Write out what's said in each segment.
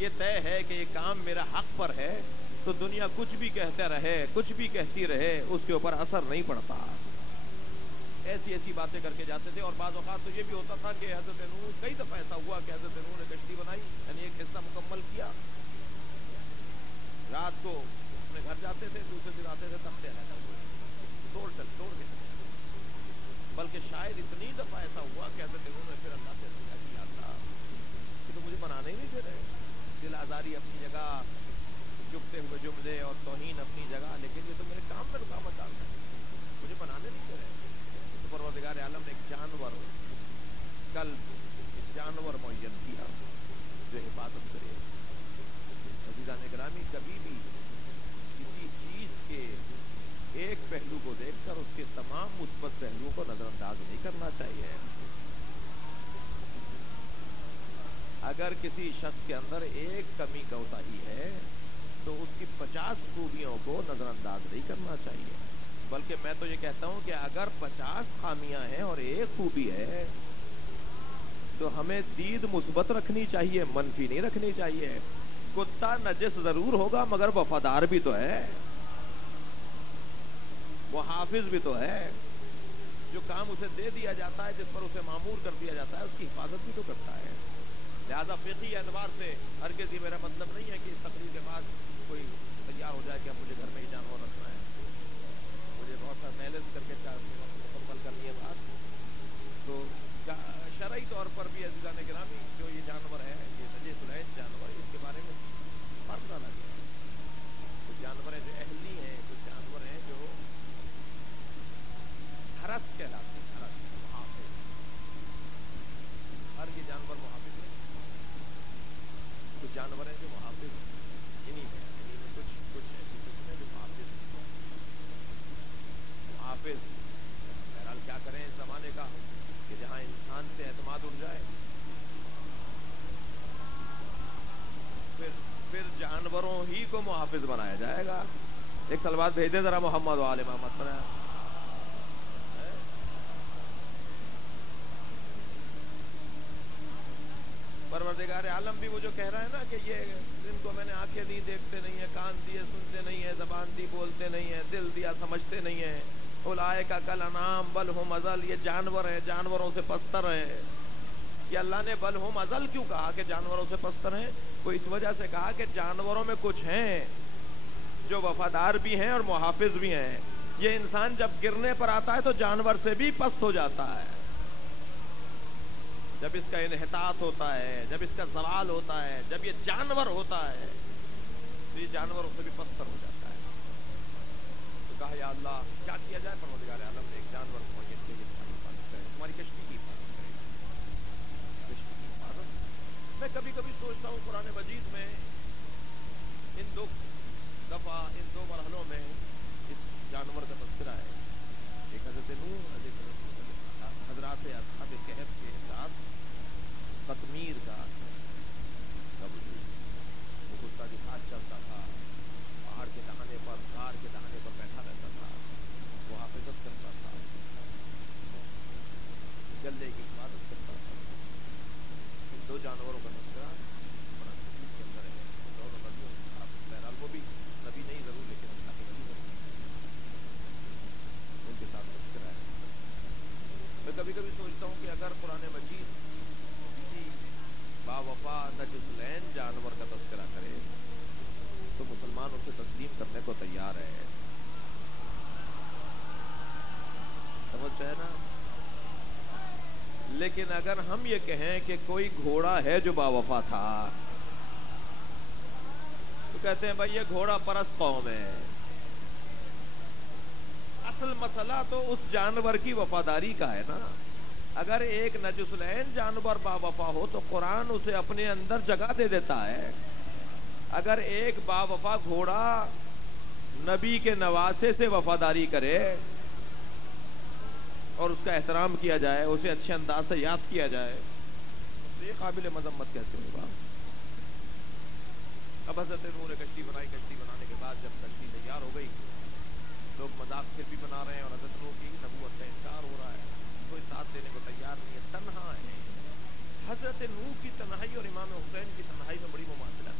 یہ طے ہے کہ یہ کام میرا حق پر ہے تو دنیا کچھ بھی کہتے رہے, کچھ بھی کہتی رہے, اس کے اوپر اثر نہیں پڑتا. ایسی ایسی باتیں کر کے جاتے تھے. اور بعض اوقات تو یہ بھی ہوتا تھا کہ حضرت نوح, کئی دفعہ ایسا ہوا کہ حضرت نوح نے کشتی بنائی, یعنی ایک حصہ مکمل کیا, رات کو اپنے گھر جاتے تھے, دوسرے دن آتے تھے تختے علیحدہ ہوئے توڑ کے. بلکہ شاید اتنی دفعہ ایسا ہوا کہ حضرت نوح نے پھر اللہ سے پوچھا کہ یا اللہ, یہ تو مجھے بنانے ہی نہیں دے رہے, دل آزاری اپنی جگہ, چپتے ہوئے جملے اور توہین اپنی جگہ, لیکن یہ تو میرے کام میں رکاوٹ ڈال رہے ہیں, مجھے بنانے نہیں دے رہے. تو پروردگار عالم نے ایک جانور, کلب, ایک جانور معین کیا جو حفاظت کرے. عزیزان گرامی, کبھی بھی کسی چیز کے ایک پہلو کو دیکھ کر اس کے تمام مثبت پہلوؤں کو نظر انداز نہیں کرنا چاہیے. اگر کسی شخص کے اندر ایک کمی کوتاہی ہے تو اس کی 50 خوبیوں کو نظر انداز نہیں کرنا چاہیے. بلکہ میں تو یہ کہتا ہوں کہ اگر 50 خامیاں ہیں اور ایک خوبی ہے تو ہمیں دید مثبت رکھنی چاہیے, منفی نہیں رکھنی چاہیے. کتا نجس ضرور ہوگا مگر وفادار بھی تو ہے, محافظ بھی تو ہے. جو کام اسے دے دیا جاتا ہے, جس پر اسے مامور کر دیا جاتا ہے, اس کی حفاظت بھی تو کرتا ہے. لہذا فقہی اعتبار سے ہرگز یہ میرا مطلب نہیں ہے کہ اس تقریر کے بعد کوئی تیار ہو جائے کہ اب مجھے گھر میں ہی جانور رکھنا ہے, مجھے بہت سا انالیس کر کے مکمل کرنی ہے بات. تو شرعی طور پر بھی عزیزان گرامی جو یہ جانور ہے, یہ نجس العین جانور, اس کے بارے میں فرق ڈالا گیا ہے. کچھ جانور ہیں جو اہلی ہیں, کچھ جانور ہیں جو حرس کہلاتے ہیں, حرس, محافظ. ہر یہ جانور محافظ ہے. کچھ جانور ہیں جو محافظ انہی میں کچھ ایسی قسم ہیں جو محافظ. بہرحال کیا کریں اس زمانے کا کہ جہاں انسان سے اعتماد اٹھ جائے, پھر جانوروں ہی کو محافظ بنایا جائے گا. ایک سلوات بھیج دیں ذرا محمد و آل محمد پر. پروردگار عالم بھی وہ جو کہہ رہا ہے نا کہ یہ جن کو میں نے آنکھیں دی دیکھتے نہیں ہیں, کان دیے سنتے نہیں ہیں, زبان دی بولتے نہیں ہیں, دل دیا سمجھتے نہیں ہیں, اولئک کالانعام بل ہم اضل, یہ جانور ہیں, جانوروں سے پستر ہیں. کہ اللہ نے بل ہم اضل کیوں کہا کہ جانوروں سے پستر ہیں؟ وہ اس وجہ سے کہا کہ جانوروں میں کچھ ہیں جو وفادار بھی ہیں اور محافظ بھی ہیں. یہ انسان جب گرنے پر آتا ہے تو جانور سے بھی پست ہو جاتا ہے. جب اس کا انحطاط ہوتا ہے, جب اس کا زوال ہوتا ہے, جب یہ جانور ہوتا ہے تو یہ جانوروں سے بھی پستر ہو جاتا ہے. تو کہا یا اللہ کیا کیا جائے؟ پروردگار عالم نے ایک جانور کو معین کیا, تمہاری حفاظت کرے, تمہاری کشتی کی حفاظت کرے. کشتی کی حفاظت میں کبھی کبھی سوچتا ہوں قرآن مجید میں ان دو دفعہ, ان دو مرحلوں میں اس جانور کا تذکرہ ہے. ایک حضرت نوح, حضرات اصحاب کہف کے ساتھ قطمیر کا وہ کتا جہاد چلتا تھا, پہاڑ کے دہانے پر, غار کے دہانے پر بیٹھا رہتا تھا, محافظت کرتا تھا, گلے کی حفاظت کرتا تھا. ان دو جانوروں کا تذکرہ قرآن مجید کے اندر ہے. دونوں نبیوں کے ساتھ, بہرحال وہ بھی نبی نہیں ضرور لیکن اللہ کے نبی ضرور, ان کے ساتھ تذکرہ ہے. میں کبھی کبھی سوچتا ہوں کہ اگر قرآن مجید کسی باوفا نجس العین جانور کا تذکرہ کرے تو مسلمان اسے تسلیم کرنے کو تیار ہے. سمجھ ہے نا. لیکن اگر ہم یہ کہیں کہ کوئی گھوڑا ہے جو باوفا تھا تو کہتے ہیں بھائی یہ گھوڑا پرست قوم ہے. اصل مسئلہ تو اس جانور کی وفاداری کا ہے نا. اگر ایک نجس العین جانور باوفا ہو تو قرآن اسے اپنے اندر جگہ دے دیتا ہے. اگر ایک باوفا گھوڑا نبی کے نواسے سے وفاداری کرے اور اس کا احترام کیا جائے, اسے اچھے انداز سے یاد کیا جائے تو یہ قابل مذمت کیسے ہوگا؟ اب حضرت نوح نے کشتی بنائی. کشتی بنانے کے بعد جب کشتی تیار ہو گئی, لوگ مذاق پھر بھی بنا رہے ہیں اور حضرت نوح کی نبوت کا انکار ہو رہا ہے, کوئی ساتھ دینے کو تیار نہیں ہے, تنہا ہے. حضرت نوح کی تنہائی اور امام حسین کی تنہائی میں بڑی مماثلت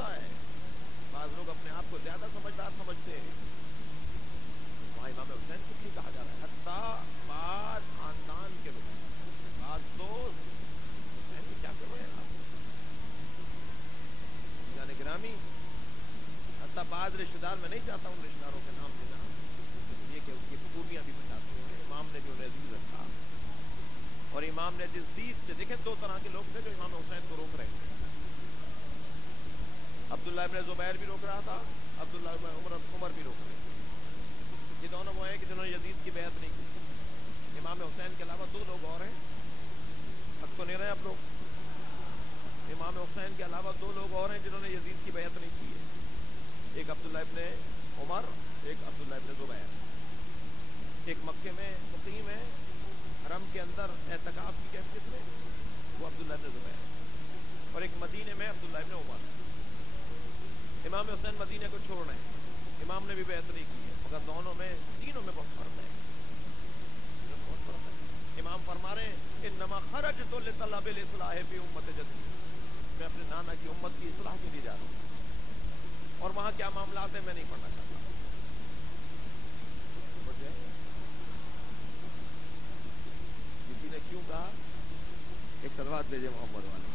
ہوتا ہے, بعض لوگ اپنے آپ کو زیادہ سمجھدار سمجھتے ہیں. وہاں امام حسین کو بھی کہا جا رہا ہے, حتیٰ بعض خاندان کے لوگ, بعض دوست حسین کی کیا کر رہے ہیں آپ, جانے گرامی, حتیٰ بعض رشتہ دار, میں نہیں چاہتا ہوں رشتہ داروں کے نام لینا, اس لیے کہ ان کی خوبیاں بھی بتاتی ہیں. امام نے بھی انہیں عزیز رکھا, اور امام نے جس دید سے, دیکھیں دو طرح کے لوگ تھے جو امام حسین کو روک رہے تھے. عبداللہ ابن زبیر بھی روک رہا تھا, عبداللہ ابن عمر بھی روک رہے تھے. یہ دونوں وہ ہیں کہ جنہوں نے یزید کی بیعت نہیں کی. امام حسین کے علاوہ دو لوگ اور ہیں, حق تو نہیں رہے آپ لوگ, امام حسین کے علاوہ دو لوگ اور ہیں جنہوں نے یزید کی بیعت نہیں کی ہے. ایک عبداللہ ابن عمر, ایک عبداللہ ابن زبیر. ایک مکے میں مقیم ہے, حرم کے اندر اعتکاف کی کیفیت میں, وہ عبداللہ ابن زبیر, اور ایک مدینے میں عبداللہ ابن عمر. امام حسین مدینے کو چھوڑ رہے ہیں, امام نے بھی بیعت نہیں کی ہے, مگر دونوں میں, تینوں میں بہت فرق ہے, بہت فرق ہے. امام فرما رہے ہیں انما خرجت لطلب الاصلاح فی امت جدی, میں اپنے نانا کی امت کی اصلاح کے لیے جا رہا ہوں, اور وہاں کیا معاملات ہیں میں نہیں پڑھنا چاہتا. کسی نے کیوں کہا, ایک سلوات بھیجے محمد والے.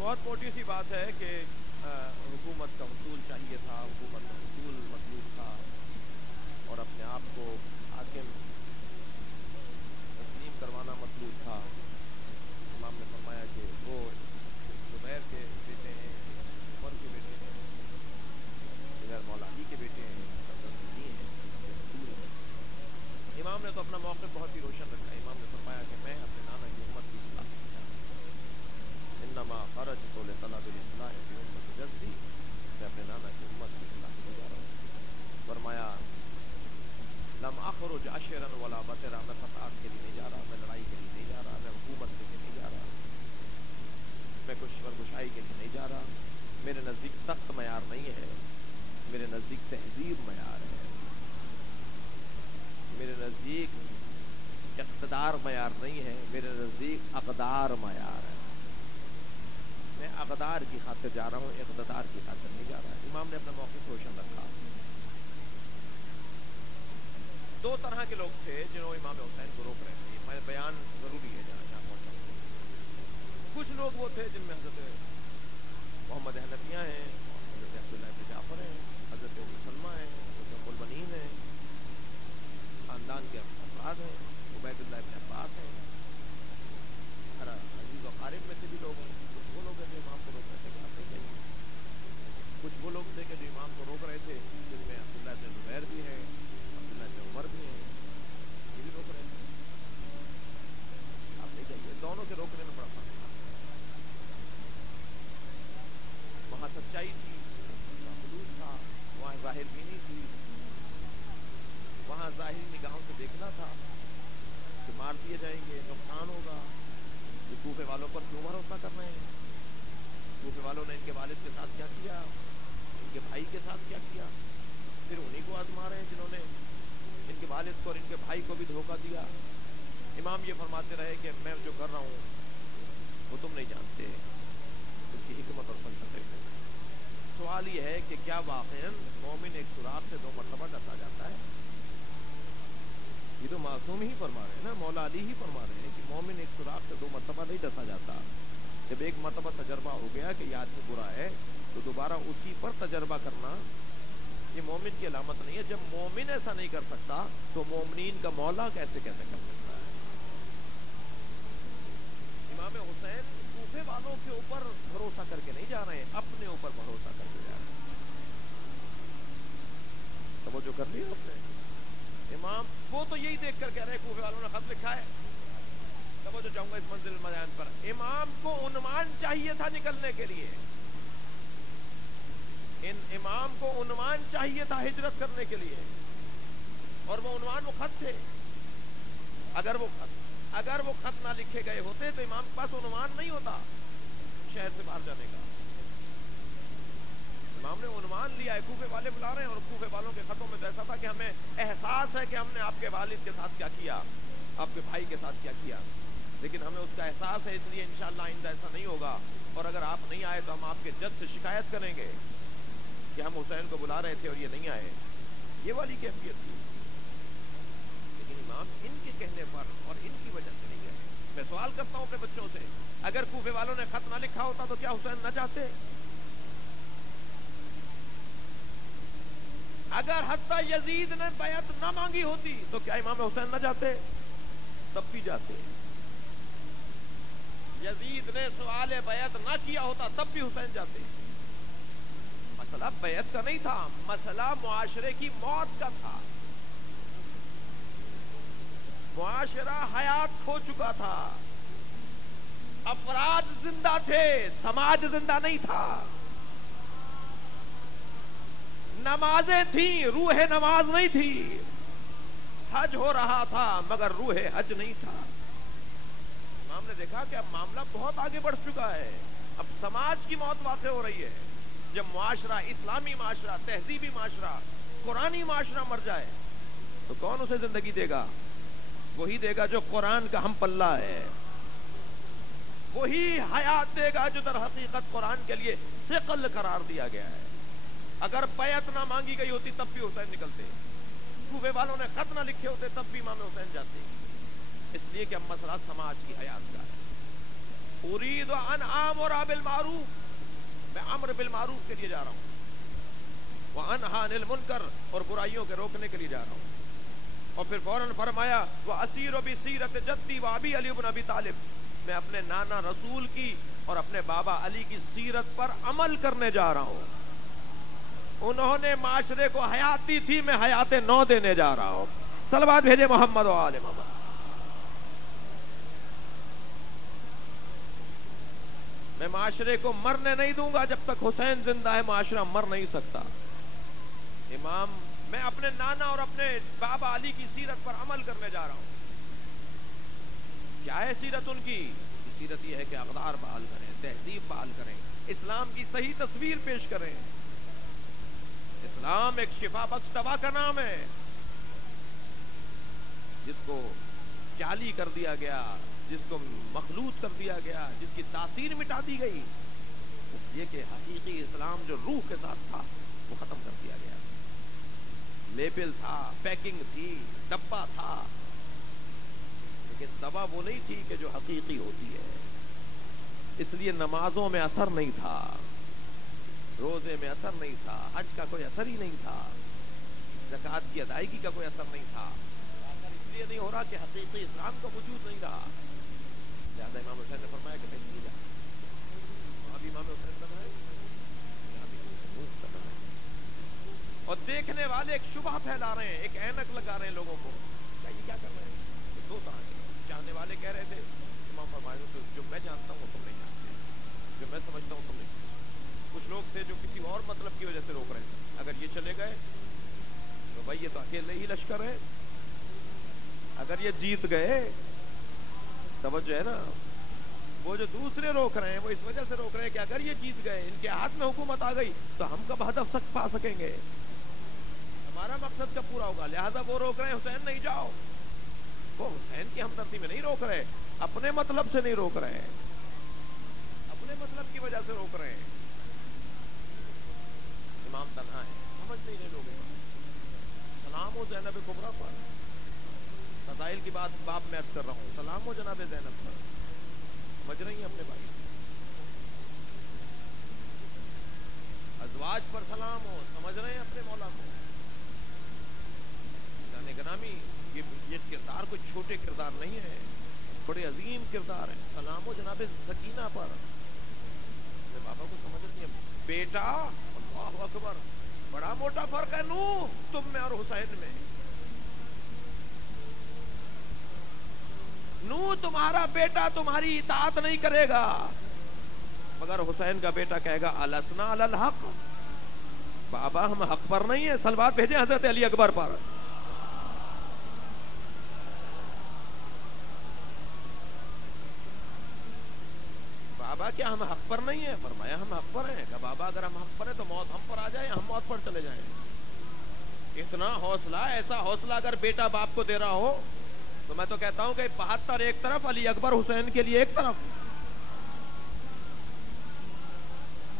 بہت موٹی سی بات ہے کہ حکومت کا حصول چاہیے تھا, حکومت کا حصول مطلوب تھا, اور اپنے آپ کو حاکم تسلیم کروانا مطلوب تھا. امام نے فرمایا کہ وہ زبیر کے بیٹے ہیں, عمر کے بیٹے ہیں, ادھر مولا علی کے بیٹے ہیں, امام نے تو اپنا موقف بہت ہی روشن رکھا. امام نے فرمایا کہ میں اپنے نانا کی امت کی اصلاح کرنا چاہتا ہوں, انما خرجت لطلب الاصلاح فی امت جدی, میں اپنے نانا کی امت کی اصلاح کے لیے جا رہا ہوں. فرمایا لم اخرج عشرا ولا بطرا, میں فساد کے لیے نہیں جا رہا, میں لڑائی کے لیے نہیں جا رہا, میں حکومت کے لیے نہیں جا رہا, میں کچھ برگشائی کے لیے نہیں جا رہا. میرے نزدیک سخت معیار نہیں ہے, میرے نزدیک تہذیب معیار ہے, میرے نزدیک اقتدار معیار نہیں ہے, میرے نزدیک اقدار معیار ہے. میں اقدار کی خاطر جا رہا ہوں, اقتدار کی خاطر نہیں جا رہا. امام نے اپنا موقف روشن رکھا. دو طرح کے لوگ تھے جنہوں امام حسین کو روک رہے تھے, میں بیان ضروری ہے جہاں جہاں پہنچا ہوں. کچھ لوگ وہ تھے جن میں حضرت محمد حنفیہ ہیں, حضرت عبداللہ بن جعفر ہیں, حضرت ام سلمہ ہیں, حضرت ام المؤمنین ہیں, خاندان کے افراد ہیں, عبید اللہ بن عباس ہیں, ہر عزیز و قارب میں سے بھی لوگ ہیں. کچھ وہ لوگ ہیں جو امام کو روک رہے تھے کہ آپ نہیں جائیے. کچھ وہ لوگ تھے کہ جو امام کو روک رہے تھے, جن میں عبداللہ بن زبیر بھی ہے, عبداللہ بن عمر بھی ہیں, یہ بھی روک رہے تھے آپ نہیں جائیے. دونوں کے روکنے میں بڑا فرق تھا. وہاں سچائی تھی, وہاں خلوص تھا, وہاں ظاہر بینی تھی, وہاں ظاہری نگاہوں سے دیکھنا تھا کہ مار دیے جائیں گے, نقصان ہوگا. یہ کوفے والوں پر کیوں بھروسہ کر رہے ہیں؟ کوفے والوں نے ان کے والد کے ساتھ کیا کیا, ان کے بھائی کے ساتھ کیا کیا, پھر انہی کو آزما رہے ہیں جنہوں نے ان کے والد کو اور ان کے بھائی کو بھی دھوکہ دیا. امام یہ فرماتے رہے کہ میں جو کر رہا ہوں وہ تم نہیں جانتے, اس کی حکمت اور فلسفے میں. سوال یہ ہے کہ کیا واقعاً مومن ایک سوراخ سے 2 مرتبہ ڈسا جاتا ہے؟ یہ تو معصوم ہی فرما رہے ہیں نا, مولا علی ہی فرما رہے ہیں کہ مومن ایک سوراخ سے 2 مرتبہ نہیں ڈسا جاتا. جب ایک مرتبہ تجربہ ہو گیا کہ یہ آدمی برا ہے تو دوبارہ اسی پر تجربہ کرنا یہ مومن کی علامت نہیں ہے. جب مومن ایسا نہیں کر سکتا تو مومنین کا مولا کیسے کر سکتا ہے؟ امام حسین کوفے والوں کے اوپر بھروسہ کر کے نہیں جا رہے ہیں, اپنے اوپر بھروسہ کر کے جا رہے ہیں. توجہ کر لی آپ نے؟ امام وہ تو یہی دیکھ کر کہہ رہے ہیں, کوفے والوں نے خط لکھا ہے. توجہ چاہوں گا اس منزل بیان پر. امام کو عنوان چاہیے تھا نکلنے کے لیے, امام کو عنوان چاہیے تھا ہجرت کرنے کے لیے, اور وہ عنوان وہ خط تھے. اگر وہ خط اگر وہ خط نہ لکھے گئے ہوتے تو امام کے پاس عنوان نہیں ہوتا شہر سے باہر جانے کا. امام نے عنوان لیا ہے, کوفے والے بلا رہے ہیں, اور کوفے والوں کے خطوں میں تو ایسا تھا کہ ہمیں احساس ہے کہ ہم نے آپ کے والد کے ساتھ کیا کیا, آپ کے بھائی کے ساتھ کیا کیا, لیکن ہمیں اس کا احساس ہے, اس لیے انشاءاللہ آئندہ ایسا نہیں ہوگا, اور اگر آپ نہیں آئے تو ہم آپ کے جج سے شکایت کریں گے کہ ہم حسین کو بلا رہے تھے اور یہ نہیں آئے. یہ والی کیفیت تھی. لیکن امام ان کے کہنے پر اور ان کی وجہ سے نہیں گئے. میں سوال کرتا ہوں اپنے بچوں سے, اگر کوفے والوں نے خط نہ لکھا ہوتا تو کیا حسین نہ جاتے؟ اگر حتی یزید نے بیعت نہ مانگی ہوتی تو کیا امام حسین نہ جاتے؟ تب بھی جاتے. یزید نے سوال بیعت نہ کیا ہوتا تب بھی حسین جاتے. مسئلہ بیعت کا نہیں تھا, مسئلہ معاشرے کی موت کا تھا. معاشرہ حیات کھو چکا تھا, افراد زندہ تھے, سماج زندہ نہیں تھا. نمازیں تھیں, روح نماز نہیں تھی. حج ہو رہا تھا مگر روح حج نہیں تھا. امام نے دیکھا کہ اب معاملہ بہت آگے بڑھ چکا ہے, اب سماج کی موت واقع ہو رہی ہے. جب معاشرہ, اسلامی معاشرہ, تہذیبی معاشرہ, قرآنی معاشرہ مر جائے تو کون اسے زندگی دے گا؟ وہی دے گا جو قرآن کا ہم پلہ ہے, وہی حیات دے گا جو در حقیقت قرآن کے لیے ثقل قرار دیا گیا ہے. اگر بیعت نہ مانگی گئی ہوتی تب بھی حسین نکلتے, کوفے والوں نے خط نہ لکھے ہوتے تب بھی امام حسین جاتے. اس لیے کہ اب مسئلہ سماج کی حیات کا ہے. اريد ان آمر بالمعروف, میں امر بالمعروف کے لیے جا رہا ہوں, وانہا عن المنکر, اور برائیوں کے روکنے کے لیے جا رہا ہوں. اور پھر فوراً فرمایا واسیر بسیرت جدی وابی علی بن ابی طالب, میں اپنے نانا رسول کی اور اپنے بابا علی کی سیرت پر عمل کرنے جا رہا ہوں. انہوں نے معاشرے کو حیات دی تھی, میں حیات نو دینے جا رہا ہوں. صلوات بھیجے محمد و آل محمد. میں معاشرے کو مرنے نہیں دوں گا, جب تک حسین زندہ ہے معاشرہ مر نہیں سکتا. امام, میں اپنے نانا اور اپنے بابا علی کی سیرت پر عمل کرنے جا رہا ہوں. کیا ہے سیرت ان کی؟ سیرت یہ ہے کہ اقدار بحال کریں, تہذیب بحال کریں, اسلام کی صحیح تصویر پیش کریں. اسلام ایک شفا بخش دوا کا نام ہے جس کو جعلی کر دیا گیا, جس کو مخلوط کر دیا گیا, جس کی تاثیر مٹا دی گئی. اس لیے کہ حقیقی اسلام جو روح کے ساتھ تھا وہ ختم کر دیا گیا. لیبل تھا, پیکنگ تھی, ڈبہ تھا, لیکن دوا وہ نہیں تھی کہ جو حقیقی ہوتی ہے. اس لیے نمازوں میں اثر نہیں تھا, روزے میں اثر نہیں تھا, حج کا کوئی اثر ہی نہیں تھا, زکوٰۃ کی ادائیگی کا کوئی اثر نہیں تھا. اس لیے نہیں ہو رہا کہ حقیقی اسلام کا وجود نہیں رہا. لہٰذا امام حسین نے فرمایا کہ میں نہیں جا, وہاں بھی امام حسین بنا ہے, یہاں بھی امام بنا ہے. اور دیکھنے والے ایک شبہ پھیلا رہے ہیں, ایک اینک لگا رہے ہیں لوگوں کو, کیا یہ کیا کر رہے ہیں؟ دو طرح کے چاہنے والے کہہ رہے تھے امام فرمایا کہ جو میں جانتا ہوں وہ تم نہیں جانتے, جو میں سمجھتا ہوں تم نہیں. کچھ لوگ تھے جو کسی اور مطلب کی وجہ سے روک رہے ہیں. اگر یہ چلے گئے تو بھائی یہ تو اکیلے ہی لشکر ہے, اگر یہ جیت گئے, توجہ ہے نا, وہ جو دوسرے روک رہے ہیں وہ اس وجہ سے روک رہے ہیں کہ اگر یہ جیت گئے, ان کے ہاتھ میں حکومت آ گئی تو ہم کب ہدف تک پا سکیں گے, ہمارا مقصد کب پورا ہوگا. لہذا وہ روک رہے ہیں حسین نہیں جاؤ. وہ حسین کی ہمدردی میں نہیں روک رہے, اپنے مطلب سے نہیں روک رہے, اپنے مطلب کی وجہ سے روک رہے ہیں. امام تنہا ہے, سمجھ نہیں رہے لوگ. سلام ہو زینب کبریٰ پر, فضائل کی بات باب میں عرض کر رہا ہوں. سلام ہو جناب زینب پر, سمجھ رہی ہیں اپنے بھائی. ازواج پر سلام ہو, سمجھ رہے ہیں اپنے مولا کو. جانے گرامی, یہ کردار کوئی چھوٹے کردار نہیں ہے, بڑے عظیم کردار ہیں. سلام ہو جناب سکینہ پر, اپنے بابا کو سمجھ رہی ہیں. بیٹا, اللہ اکبر, بڑا موٹا فرق ہے نو تم میں اور حسین میں. نو تمہارا بیٹا تمہاری اطاعت نہیں کرے گا, مگر حسین کا بیٹا کہے گا السنا علی الحق, بابا ہم حق پر نہیں ہیں. صلوات بھیجیں حضرت علی اکبر پر. بابا کیا ہم حق پر نہیں ہیں؟ فرمایا ہم حق پر ہیں. کہا بابا اگر ہم حق پر ہیں تو موت ہم پر آ جائے, ہم موت پر چلے جائیں. اتنا حوصلہ, ایسا حوصلہ اگر بیٹا باپ کو دے رہا ہو تو میں تو کہتا ہوں کہ 72 ایک طرف, علی اکبر حسین کے لیے ایک طرف.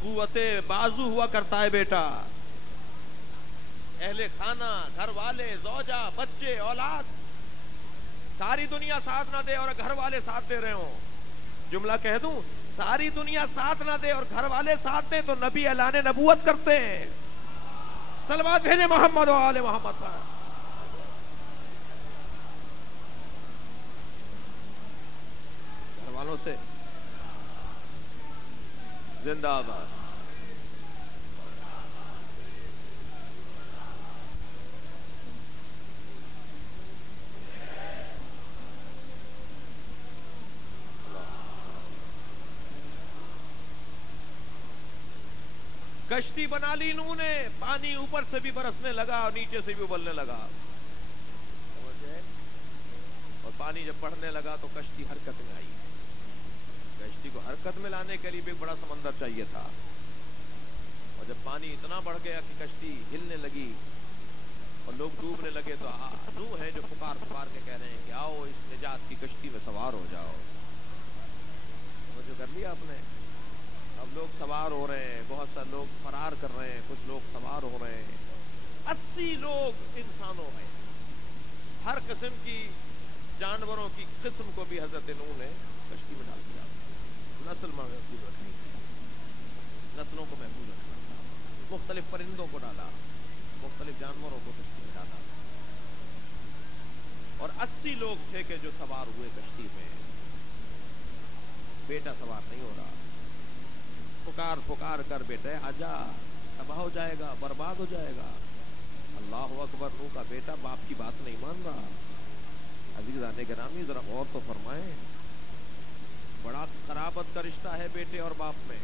قوت بازو ہوا کرتا ہے بیٹا. اہل خانہ, گھر والے, زوجہ, بچے, اولاد, ساری دنیا ساتھ نہ دے اور گھر والے ساتھ دے رہے ہوں. جملہ کہہ دوں, ساری دنیا ساتھ نہ دے اور گھر والے ساتھ دیں تو نبی اعلان نبوت کرتے ہیں. صلوات بھیجے محمد و آل محمد پر. گھر والوں سے زندہ آباد. کشتی بنا لی انہوں نے, پانی اوپر سے بھی برسنے لگا اور نیچے سے بھی ابلنے لگا. اور پانی جب بڑھنے لگا تو کشتی حرکت میں آئی. کشتی کو حرکت میں لانے کے لیے بھی بڑا سمندر چاہیے تھا. اور جب پانی اتنا بڑھ گیا کہ کشتی ہلنے لگی اور لوگ ڈوبنے لگے تو روح ہے جو پکار پکار کے کہہ رہے ہیں کہ آؤ اس نجات کی کشتی میں سوار ہو جاؤ. جو کر لیا آپ نے. اب لوگ سوار ہو رہے ہیں, بہت سارے لوگ فرار کر رہے ہیں, کچھ لوگ سوار ہو رہے ہیں. 80 لوگ انسانوں میں, ہر قسم کی جانوروں کی قسم کو بھی حضرت نوح نے کشتی میں ڈال دیا. نسل میں محفوظ رکھنے کے لیے, نسلوں کو محفوظ رکھنا تھا. مختلف پرندوں کو ڈالا, مختلف جانوروں کو کشتی میں ڈالا. اور 80 لوگ تھے کہ جو سوار ہوئے کشتی میں. بیٹا سوار نہیں ہو رہا. پکار پکار کر بیٹے آجا, تباہ ہو جائے گا, برباد ہو جائے گا. اللہ اکبر. نوح کا بیٹا باپ کی بات نہیں مان رہا. عزیزان گرامی ذرا غور تو فرمائیں. بڑا قرابت کا رشتہ ہے بیٹے اور باپ میں.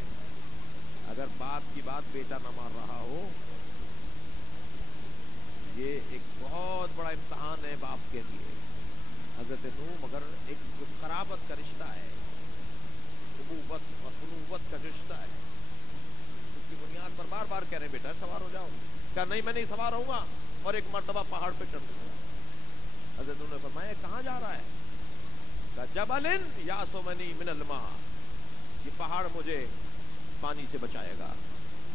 اگر باپ کی بات بیٹا نہ مان رہا ہو, یہ ایک بہت بڑا امتحان ہے باپ کے لیے. حضرت نوح مگر ایک جو قرابت کا رشتہ ہے, ابوت اور بنوت کا رشتہ ہے, اس کی بنیاد پر بار بار کہہ رہے ہیں بیٹا سوار ہو جاؤ. کہا نہیں میں نہیں سوار ہوں گا. اور ایک مرتبہ پہاڑ پہ چڑھ گیا. حضرت انہوں نے فرمایا کہاں جا رہا ہے؟ کہا جبل یعصمنی من الماء, یہ پہاڑ مجھے پانی سے بچائے گا.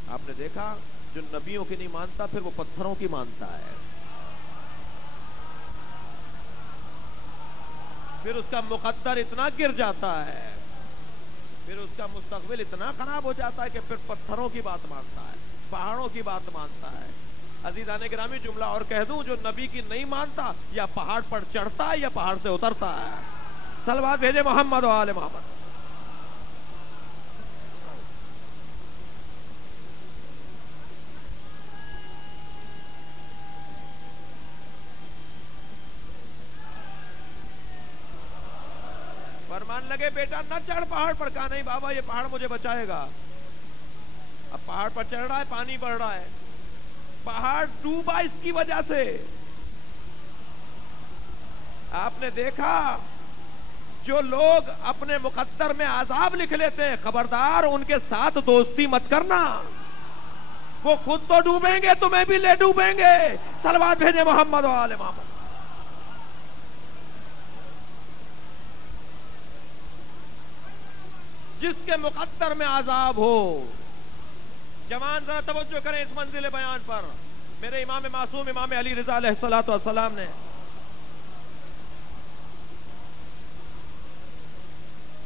آپ نے دیکھا جو نبیوں کی نہیں مانتا پھر وہ پتھروں کی مانتا ہے. پھر اس کا مقدر اتنا گر جاتا ہے, پھر اس کا مستقبل اتنا خراب ہو جاتا ہے کہ پھر پتھروں کی بات مانتا ہے, پہاڑوں کی بات مانتا ہے. عزیزان گرامی جملہ اور کہہ دوں, جو نبی کی نہیں مانتا یا پہاڑ پر چڑھتا ہے یا پہاڑ سے اترتا ہے. صلوات بھیجے محمد و آل محمد. فرمان لگے بیٹا نہ چڑھ پہاڑ پر. کہا نہیں بابا یہ پہاڑ مجھے بچائے گا. اب پہاڑ پر چڑھ رہا ہے, پانی بڑھ رہا ہے, پہاڑ ڈوبا اس کی وجہ سے. آپ نے دیکھا جو لوگ اپنے مقدر میں عذاب لکھ لیتے ہیں, خبردار ان کے ساتھ دوستی مت کرنا. وہ خود تو ڈوبیں گے, تمہیں بھی لے ڈوبیں گے. صلوات بھیجے محمد و آل محمد. جس کے مقدر میں عذاب ہو. جوان ذرا توجہ کریں اس منزل بیان پر. میرے امام معصوم امام علی رضا علیہ الصلوۃ والسلام نے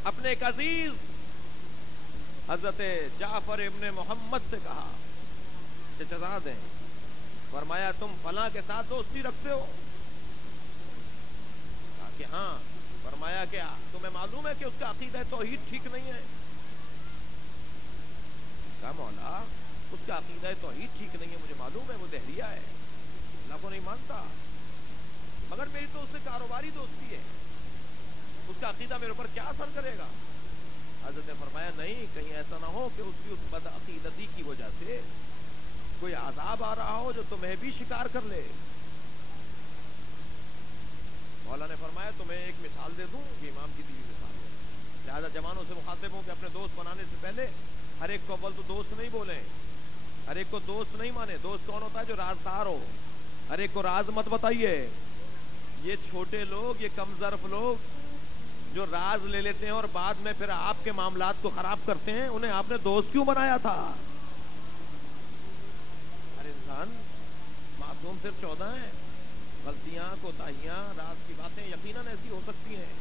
اپنے ایک عزیز حضرت جعفر ابن محمد سے کہا, چچزاد ہیں, فرمایا تم فلاں کے ساتھ دوستی رکھتے ہو؟ کہا کہ ہاں. فرمایا کہ تمہیں معلوم ہے کہ اس کا عقیدہ توحید ٹھیک نہیں ہے؟ کہا مولا اس کا عقیدہ توحید ٹھیک نہیں ہے, مجھے معلوم ہے, وہ دہریہ ہے, اللہ کو نہیں مانتا, مگر میری تو اس سے کاروباری دوستی ہے, اس کا عقیدہ میرے اوپر کیا اثر کرے گا؟ حضرت نے فرمایا نہیں, کہیں ایسا نہ ہو کہ اس کی اس بد عقیدتی کی وجہ سے کوئی عذاب آ رہا ہو جو تمہیں بھی شکار کر لے. مولا نے فرمایا تمہیں ایک مثال دے دوں, یہ امام کی دی ہوئی مثال ہے. لہٰذا جوانوں سے مخاطب ہوں کہ اپنے دوست بنانے سے پہلے ہر ایک کو اول تو دوست نہیں بولیں، ہر ایک کو دوست نہیں مانے. دوست کون ہوتا ہے؟ جو رازدار ہو. ہر ایک کو راز مت بتائیے. یہ چھوٹے لوگ، یہ کم ظرف لوگ جو راز لے لیتے ہیں اور بعد میں پھر آپ کے معاملات کو خراب کرتے ہیں، انہیں آپ نے دوست کیوں بنایا تھا؟ ہر انسان معصوم صرف 14 ہیں. غلطیاں، کوتاہیاں، راز کی باتیں یقیناً ایسی ہو سکتی ہیں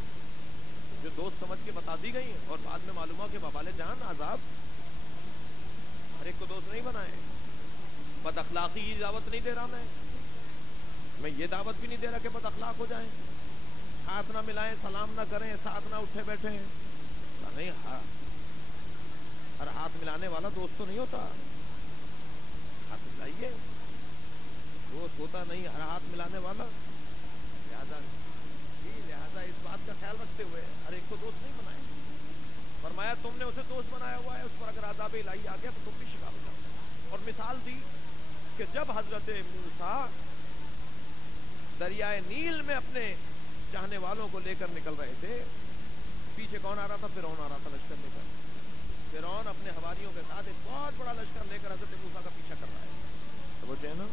جو دوست سمجھ کے بتا دی گئی اور بعد میں معلوم ہو کہ بابال جان عذاب. ہر ایک کو دوست نہیں بنائے. بد اخلاقی کی دعوت نہیں دے رہا میں یہ دعوت بھی نہیں دے رہا کہ بد اخلاق ہو جائیں، ہاتھ نہ ملائیں، سلام نہ کریں، ساتھ نہ اٹھے بیٹھے ہیں. نہیں، ہر ہاتھ ملانے والا دوست تو نہیں ہوتا. ہاتھ ملائیے، دوست ہوتا نہیں ہر ہاتھ ملانے والا. لہذا اس بات کا خیال رکھتے ہوئے ہر ایک کو دوست نہیں بنائے. فرمایا تم نے اسے دوست بنایا ہوا ہے، اس پر اگر عذاب الہی آ گیا تو تم بھی شکار ہو جاؤ. اور مثال دی کہ جب حضرت موسیٰ دریائے نیل میں اپنے چاہنے والوں کو لے کر نکل رہے تھے، پیچھے کون آ رہا تھا؟ فرعون آ رہا تھا لشکر لے کر. فرعون اپنے حواریوں کے ساتھ ایک بہت بڑا لشکر لے کر حضرت موسیٰ کا پیچھا کر رہا ہے. سمجھے نا؟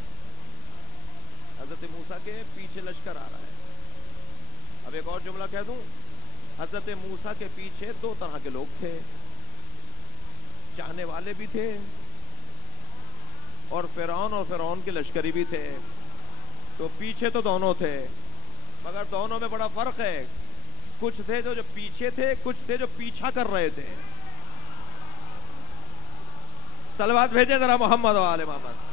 حضرت موسیٰ کے پیچھے لشکر آ رہا ہے. اب ایک اور جملہ کہہ دوں، حضرت موسیٰ کے پیچھے 2 طرح کے لوگ تھے، چاہنے والے بھی تھے اور فرعون کے لشکری بھی تھے. تو پیچھے تو دونوں تھے، مگر دونوں میں بڑا فرق ہے. کچھ تھے جو پیچھے تھے، کچھ تھے جو پیچھا کر رہے تھے. صلوات بھیجیں ذرا محمد و آل محمد.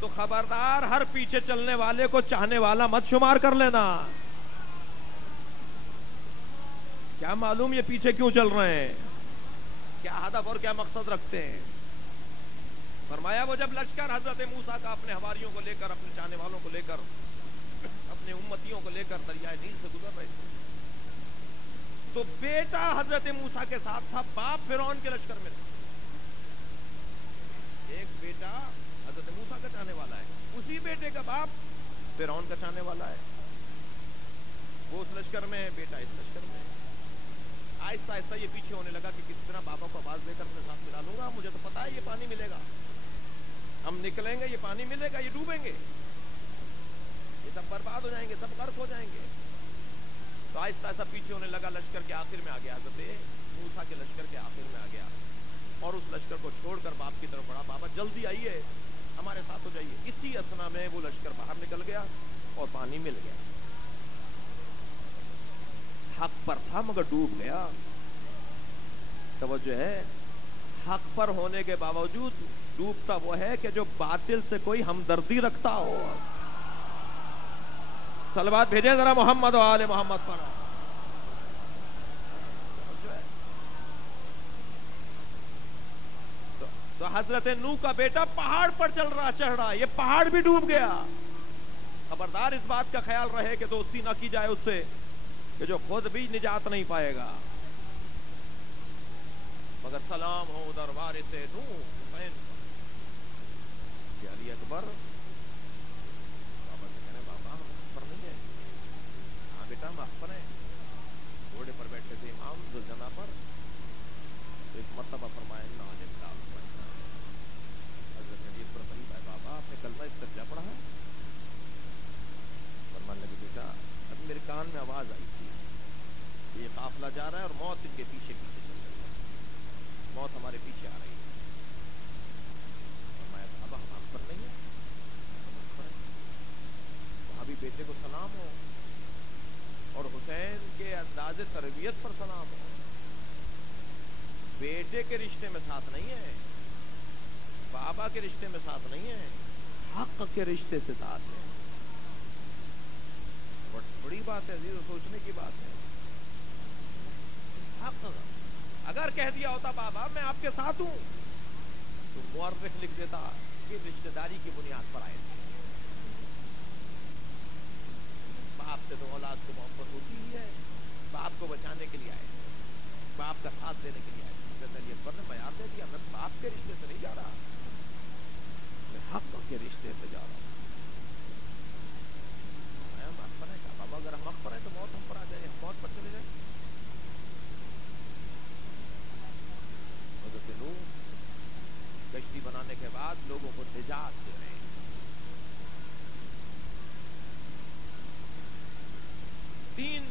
تو خبردار، ہر پیچھے چلنے والے کو چاہنے والا مت شمار کر لینا. کیا معلوم یہ پیچھے کیوں چل رہے ہیں، کیا ہدف اور کیا مقصد رکھتے ہیں. فرمایا وہ جب لشکر حضرت موسیٰ کا اپنے حواریوں کو لے کر، اپنے چاہنے والوں کو لے کر، اپنے امتیوں کو لے کر دریائے نیل سے گزر رہے تھے، تو بیٹا حضرت موسیٰ کے ساتھ تھا، باپ فرعون کے لشکر میں تھا. ایک بیٹا حضرت موسیٰ کا چاہنے والا ہے، اسی بیٹے کا باپ فرعون کا چاہنے والا ہے. وہ اس لشکر میں، بیٹا اس لشکر میں. آہستہ آہستہ یہ پیچھے ہونے لگا کہ کس طرح بابا کو آواز دے کر اپنے ساتھ ملا لوں گا، مجھے تو پتا ہے یہ پانی ملے گا، ہم نکلیں گے، یہ پانی ملے گا، یہ ڈوبیں گے، یہ سب برباد ہو جائیں گے، سب غرق ہو جائیں گے. تو آہستہ آہستہ پیچھے ہونے لگا. لشکر کے آخر میں آ گیا، حضرت موسیٰ کے لشکر کے آخر میں آ گیا اور اس لشکر کو چھوڑ کر باپ کی طرف بڑھا. بابا جلدی آئیے، ہمارے ساتھ ہو جائیے. اسی اسنا میں وہ لشکر باہر نکل گیا اور پانی مل گیا. حق پر تھا مگر ڈوب گیا. توجہ ہے، حق پر ہونے کے باوجود ڈوبتا وہ ہے کہ جو باطل سے کوئی ہمدردی رکھتا ہو. صلوات بھیجیں ذرا محمد و آل محمد پر. تو حضرت نوح کا بیٹا پہاڑ پر چڑھ رہا، یہ پہاڑ بھی ڈوب گیا. خبردار اس بات کا خیال رہے کہ دوستی نہ کی جائے اس سے کہ جو خود بھی نجات نہیں پائے گا. مگر سلام ہو دربار سے نوح حسین کہ علی اکبر. بابا سے کہنے بابا ہم پر نہیں ہے. ہاں بیٹا ہم پر ہیں. گھوڑے پر بیٹھے تھے امام ذوالجناح پر. تو ایک مرتبہ فرمایا حضرت علی اکبر قریب آئے، بابا آپ نے کلمہ استرجاع پڑھا ہے؟ فرمانے لگے بیٹا ابھی میرے کان میں آواز آئی تھی، یہ قافلہ جا رہا ہے اور موت ان کے پیچھے پیچھے چل رہی ہے، موت ہمارے پیچھے آ رہی ہے. فرمایا بابا ہم پر نہیں ہے، ہم پر ہیں. وہاں بھی بیٹے کو سلام ہو اور حسین کے انداز تربیت پر سلام ہو. بیٹے کے رشتے میں ساتھ نہیں ہے، بابا کے رشتے میں ساتھ نہیں ہے، حق کے رشتے سے ساتھ ہے. بڑی بات ہے عزیز، سوچنے کی بات ہے. حق اگر کہہ دیا ہوتا بابا میں آپ کے ساتھ ہوں تو مورخ لکھ دیتا کہ رشتہ داری کی بنیاد پر آئے تھے. باپ سے تو اولاد کو محبت ہوتی ہی ہے، باپ کو بچانے کے لیے آئے تھے، باپ کا ساتھ دینے کے لیے آئے تھے. حضرت علی اکبر نے بیان دے دیا میں باپ کے رشتے سے نہیں جا رہا، میں حق کے رشتے سے جا رہا ہوں.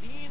3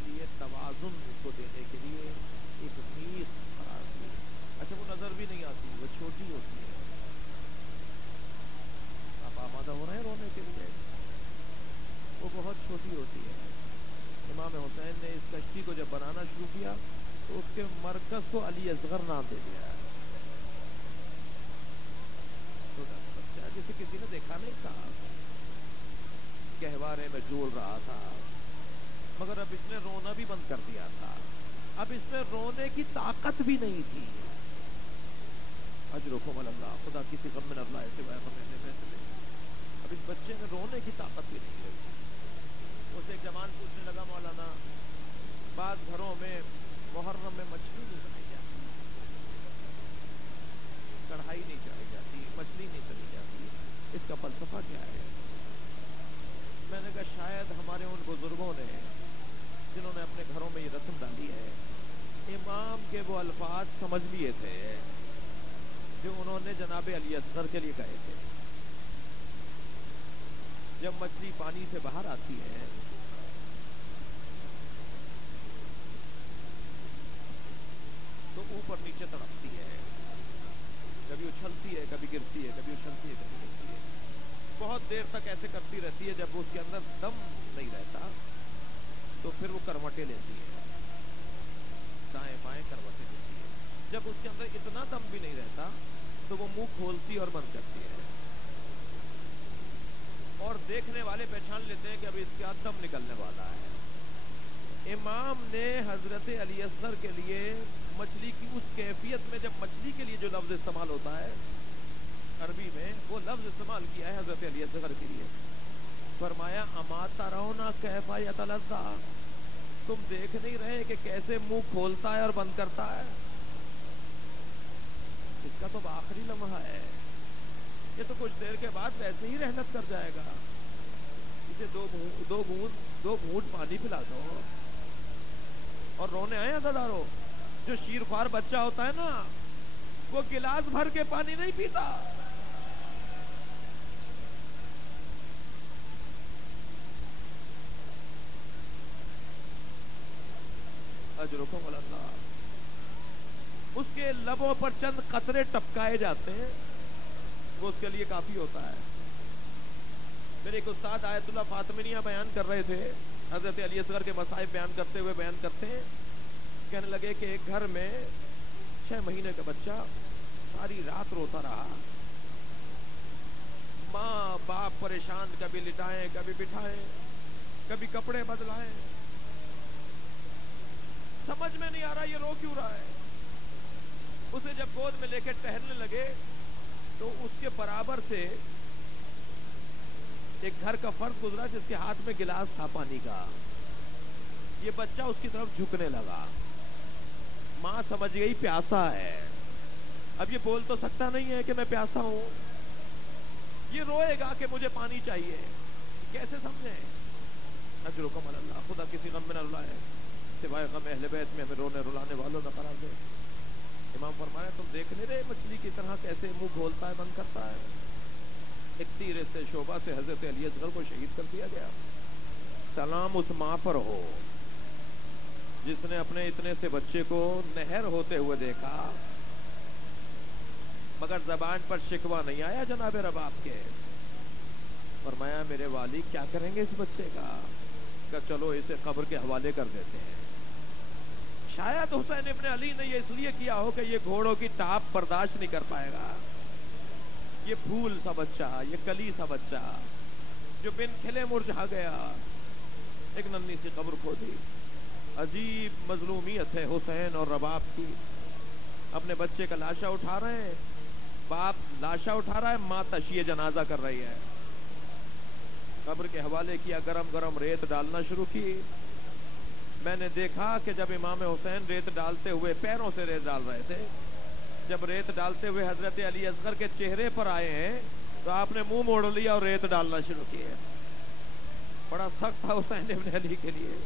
کے لیے توازن کو دینے کے لیے ایک میخ قرار دی. اچھا وہ نظر بھی نہیں آتی, وہ چھوٹی ہوتی ہے. آپ آمادہ ہو رہے ہیں رونے کے لیے؟ وہ بہت چھوٹی ہوتی ہے. امام حسین نے اس کشتی کو جب بنانا شروع کیا تو اس کے مرکز کو علی اصغر نام دے دیا. بچہ جسے کسی نے دیکھا نہیں تھا, گہوارے میں جول رہا تھا, مگر اب اس نے رونا بھی بند کر دیا تھا. اب اس میں رونے کی طاقت بھی نہیں تھی. اجرکم اللہ, خدا کسی غم من اللہ سوائے غم اہل بیت میں. اب اس بچے میں رونے کی طاقت بھی نہیں رہی. اسے ایک جوان پوچھنے لگا, مولانا بعض گھروں میں محرم میں مچھلی نہیں بنائی جاتی, کڑھائی نہیں چڑھائی جاتی, مچھلی نہیں تلی جاتی, اس کا فلسفہ کیا ہے؟ میں نے کہا شاید ہمارے ان بزرگوں نے جنہوں نے اپنے گھروں میں یہ رسم ڈالی ہے, امام کے وہ الفاظ سمجھ لیے تھے جو انہوں نے جناب علی اصغر کے لیے کہے تھے. جب مچھلی پانی سے باہر آتی ہے تو اوپر نیچے تڑپتی ہے, کبھی اچھلتی ہے, کبھی گرتی ہے, کبھی اچھلتی ہے, کبھی گرتی ہے. بہت دیر تک ایسے کرتی رہتی ہے. جب اس کے اندر دم نہیں رہتا تو پھر وہ کروٹیں لیتی ہے, دائیں بائیں کروٹیں لیتی ہے. جب اس کے اندر اتنا دم بھی نہیں رہتا تو وہ منہ کھولتی اور بند کرتی ہے, اور دیکھنے والے پہچان لیتے ہیں کہ ابھی اس کا دم نکلنے والا ہے. امام نے حضرت علی اصغر کے لیے مچھلی کی اس کیفیت میں, جب مچھلی کے لیے جو لفظ استعمال ہوتا ہے عربی میں, وہ لفظ استعمال کیا ہے حضرت علی اصغر کے لیے. فرمایا اما ترون کیف یتلذا, تم دیکھ نہیں رہے کہ کیسے منہ کھولتا ہے اور بند کرتا ہے؟ اس کا تو آخری لمحہ ہے, یہ تو کچھ دیر کے بعد ویسے ہی رحلت کر جائے گا. اسے دو گھونٹ پانی پلا دو اور رونے آئے ازادارو. جو شیرخوار بچہ ہوتا ہے نا, وہ گلاس بھر کے پانی نہیں پیتا. اجرکم اللہ. اس کے لبوں پر چند قطرے ٹپکائے جاتے ہیں, وہ اس کے لیے کافی ہوتا ہے. میرے ایک استاد آیت اللہ فاطمیہ بیان کر رہے تھے, حضرت علی اصغر کے مصائب بیان کرتے ہوئے بیان کرتے ہیں, کہنے لگے کہ ایک گھر میں 6 مہینے کا بچہ ساری رات روتا رہا. ماں باپ پریشان, کبھی لٹائیں, کبھی بٹھائیں, کبھی کپڑے بدلائیں, سمجھ میں نہیں آ رہا یہ رو کیوں رہا ہے. اسے جب گود میں لے کے ٹہلنے لگے تو اس کے برابر سے ایک گھر کا فرد گزرا جس کے ہاتھ میں گلاس تھا پانی کا. یہ بچہ اس کی طرف جھکنے لگا. ماں سمجھ گئی پیاسا ہے. اب یہ بول تو سکتا نہیں ہے کہ میں پیاسا ہوں, یہ روئے گا کہ مجھے پانی چاہیے. کیسے سمجھیں؟ اجرکم اللہ, خدا کسی غم میں نہ رلائے سوائے غم اہل بیت میں ہمیں رونے رلانے والوں نہ قرار دے. امام فرمایا تم دیکھ نہیں رہے مچھلی کی طرح کیسے منہ کھولتا ہے بند کرتا ہے. ایک تیر سے شعبہ سے حضرت علی اصغر کو شہید کر دیا گیا. سلام اس ماں پر ہو جس نے اپنے اتنے سے بچے کو نہر ہوتے ہوئے دیکھا, مگر زبان پر شکوہ نہیں آیا جناب رباب کے. فرمایا میرے والی کیا کریں گے اس بچے کا؟ کہ چلو اسے قبر کے حوالے کر دیتے ہیں. شاید حسین ابن علی نے یہ اس لیے کیا ہو کہ یہ گھوڑوں کی ٹاپ برداشت نہیں کر پائے گا. یہ پھول سا بچہ, یہ کلی سا بچہ جو بن کھلے مرجھا گیا, ایک ننھی سی قبر کھودی. عجیب مظلومیت ہے حسین اور رباب کی. اپنے بچے کا لاشا اٹھا رہے ہیں, باپ لاشا اٹھا رہا ہے, ماں تشیع جنازہ کر رہی ہے. قبر کے حوالے کیا, گرم گرم ریت ڈالنا شروع کی. میں نے دیکھا کہ جب امام حسین ریت ڈالتے ہوئے, پیروں سے ریت ڈال رہے تھے, جب ریت ڈالتے ہوئے حضرت علی اصغر کے چہرے پر آئے ہیں تو آپ نے منہ موڑ لیا اور ریت ڈالنا شروع کی ہے. بڑا سخت تھا حسین ابن علی کے لیے.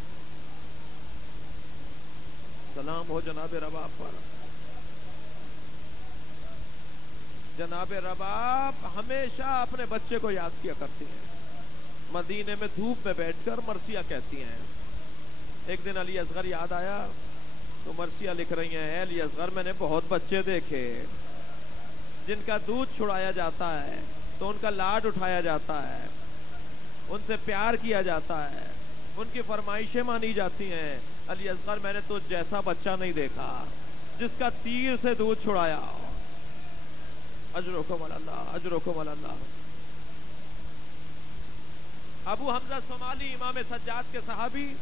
سلام ہو جناب رباب پر. جناب رباب ہمیشہ اپنے بچے کو یاد کیا کرتی ہیں. مدینے میں دھوپ میں بیٹھ کر مرثیہ کہتی ہیں, ایک دن علی اصغر یاد آیا تو مرثیہ لکھ رہی ہیں، اے علی اصغر میں نے بہت بچے دیکھے جن کا دودھ چھڑایا جاتا ہے تو ان کا لاڈ اٹھایا جاتا ہے، ان سے پیار کیا جاتا ہے، ان کی فرمائشیں مانی جاتی ہیں۔ علی اصغر میں نے تو جیسا بچہ نہیں دیکھا جس کا تیر سے دودھ چھڑایا۔ اجرکم اللہ، اجرکم اللہ۔ ابو حمزہ صومالی امام سجاد کے صحابی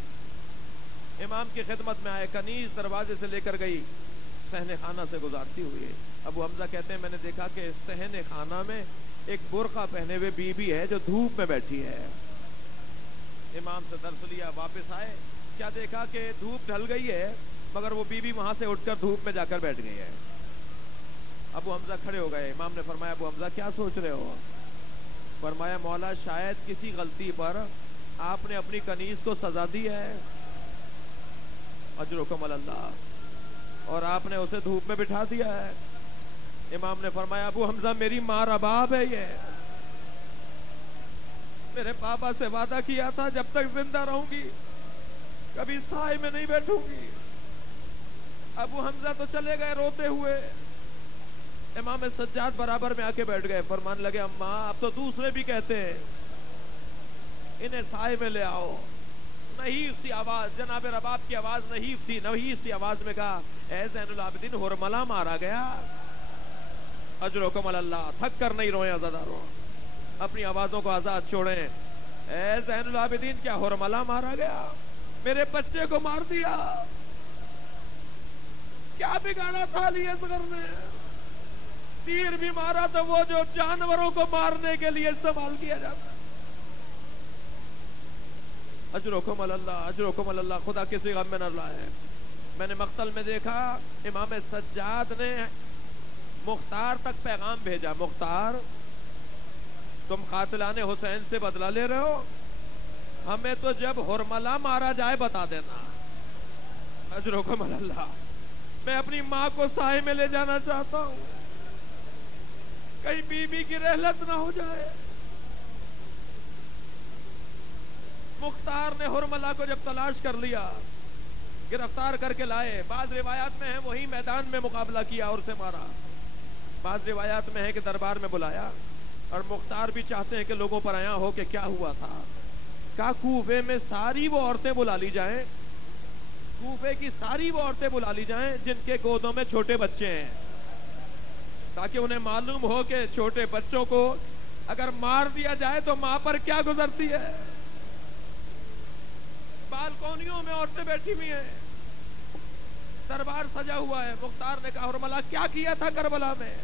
امام کی خدمت میں آئے، کنیز دروازے سے لے کر گئی صحن خانہ سے گزارتی ہوئی۔ ابو حمزہ کہتے ہیں میں نے دیکھا کہ صحن خانہ میں ایک برقع پہنے ہوئے بی بی ہے جو دھوپ میں بیٹھی ہے۔ امام سے درس لیا، واپس آئے، کیا دیکھا کہ دھوپ ڈھل گئی ہے مگر وہ بی بی وہاں سے اٹھ کر دھوپ میں جا کر بیٹھ گئی ہے۔ ابو حمزہ کھڑے ہو گئے، امام نے فرمایا ابو حمزہ کیا سوچ رہے ہو؟ فرمایا مولا شاید کسی غلطی پر آپ نے اپنی کنیز کو سزا دی ہے، اجرکم اللہ، اور آپ نے اسے دھوپ میں بٹھا دیا ہے۔ امام نے فرمایا ابو حمزہ میری ماں رباب ہے، یہ میرے پاپا سے وعدہ کیا تھا جب تک زندہ رہوں گی کبھی سائے میں نہیں بیٹھوں گی۔ ابو حمزہ تو چلے گئے روتے ہوئے، امام سجاد برابر میں آ کے بیٹھ گئے، فرمان لگے اماں اب تو دوسرے بھی کہتے ہیں انہیں سائے میں لے آؤ۔ نحیف سی آواز، جناب رباب کی آواز نحیف تھی، نحیف سی آواز میں کہا اے زین العابدین ہرملہ مارا گیا۔ اجرکم اللہ، تھک کر نہیں روئیں عزاداروں، اپنی آوازوں کو آزاد چھوڑیں۔ اے زین العابدین کیا ہرملہ مارا گیا؟ میرے بچے کو مار دیا، کیا بگاڑا تھا علی اصغر نے؟ تیر بھی مارا تو وہ جو جانوروں کو مارنے کے لیے استعمال کیا جاتا۔ اجرکم اللہ، اجرکم اللہ، خدا کسی غم میں نہ لائے۔ میں نے مقتل میں دیکھا امام سجاد نے مختار تک پیغام بھیجا، مختار تم قاتلان حسین سے بدلہ لے رہے ہو، ہمیں تو جب ہرملہ مارا جائے بتا دینا۔ اجرکم اللہ، میں اپنی ماں کو سائے میں لے جانا چاہتا ہوں، کہیں بی بی کی رحلت نہ ہو جائے۔ مختار نے ہرملہ کو جب تلاش کر لیا، گرفتار کر کے لائے، بعض روایات میں ہے وہی میدان میں مقابلہ کیا اور اسے مارا، بعض روایات میں ہے کہ دربار میں بلایا، اور مختار بھی چاہتے ہیں کہ لوگوں پر آیا ہو کہ کیا ہوا تھا۔ کہا کوفے میں ساری وہ عورتیں بلا لی جائیں، کوفے کی ساری وہ عورتیں بلا لی جائیں جن کے گودوں میں چھوٹے بچے ہیں، تاکہ انہیں معلوم ہو کہ چھوٹے بچوں کو اگر مار دیا جائے تو ماں پر کیا گزرتی ہے۔ بالکونیوں میں عورتیں بیٹھی ہوئی ہیں، دربار سجا ہوا ہے۔ مختار نے کہا ہرملہ کیا کیا تھا کربلا میں؟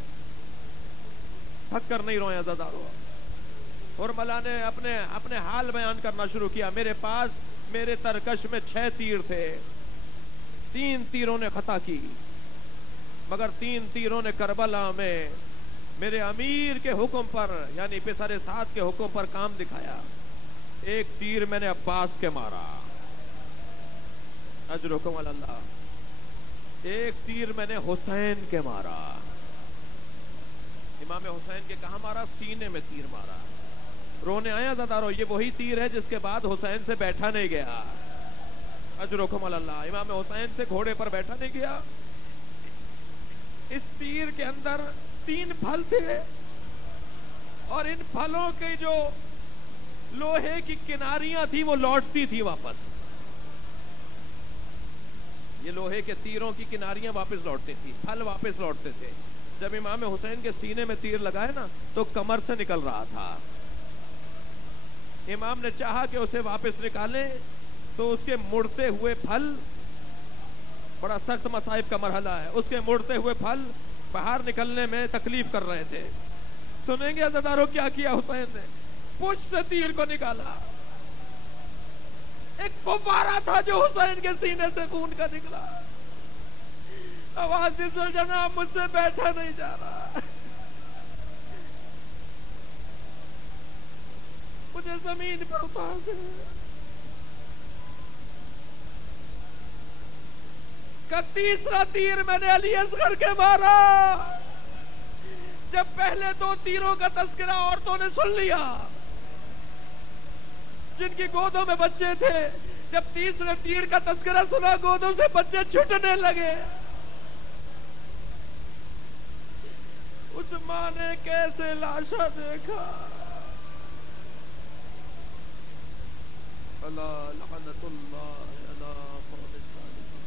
تھک کر نہیں روئے عزادارو۔ ہرملہ نے اپنے حال بیان کرنا شروع کیا، میرے پاس میرے ترکش میں 6 تیر تھے، 3 تیروں نے خطا کی، مگر 3 تیروں نے کربلا میں میرے امیر کے حکم پر یعنی پسر سعد کے حکم پر کام دکھایا۔ ایک تیر میں نے عباس کے مارا، اجرکم اللہ، ایک تیر میں نے حسین کے مارا۔ امام حسین کے کہاں مارا؟ سینے میں تیر مارا۔ رونے آیا زدارو، یہ وہی تیر ہے جس کے بعد حسین سے بیٹھا نہیں گیا، اجرکم اللہ، امام حسین سے گھوڑے پر بیٹھا نہیں گیا۔ اس تیر کے اندر 3 پھل تھے، اور ان پھلوں کے جو لوہے کی کناریاں تھی وہ لوٹتی تھی واپس، یہ لوہے کے تیروں کی کناریاں واپس لوٹتی تھی، پھل واپس لوٹتے تھے۔ جب امام حسین کے سینے میں تیر لگائے نا تو کمر سے نکل رہا تھا، امام نے چاہا کہ اسے واپس نکالیں تو اس کے مڑتے ہوئے پھل، بڑا سخت مصائب کا مرحلہ ہے، اس کے مڑتے ہوئے پھل باہر نکلنے میں تکلیف کر رہے تھے۔ سنیں گے عزادارو کیا کیا حسین نے؟ پشت سے تیر کو نکالا، ایک فوارہ تھا جو حسین کے سینے سے خون کا نکلا۔ آواز سے جناب مجھ سے بیٹھا نہیں جا رہا، مجھے زمین پر اتار دے۔ کا تیسرا تیر میں نے علی اصغر کے مارا۔ جب پہلے 2 تیروں کا تذکرہ عورتوں نے سن لیا جن کی گودوں میں بچے تھے، جب تیسرے تیر کا تذکرہ سنا گودوں سے بچے چھٹنے لگے. اس ماں نے کیسے لاشا دیکھا. الا لعنت اللہ علی قوم الظالمین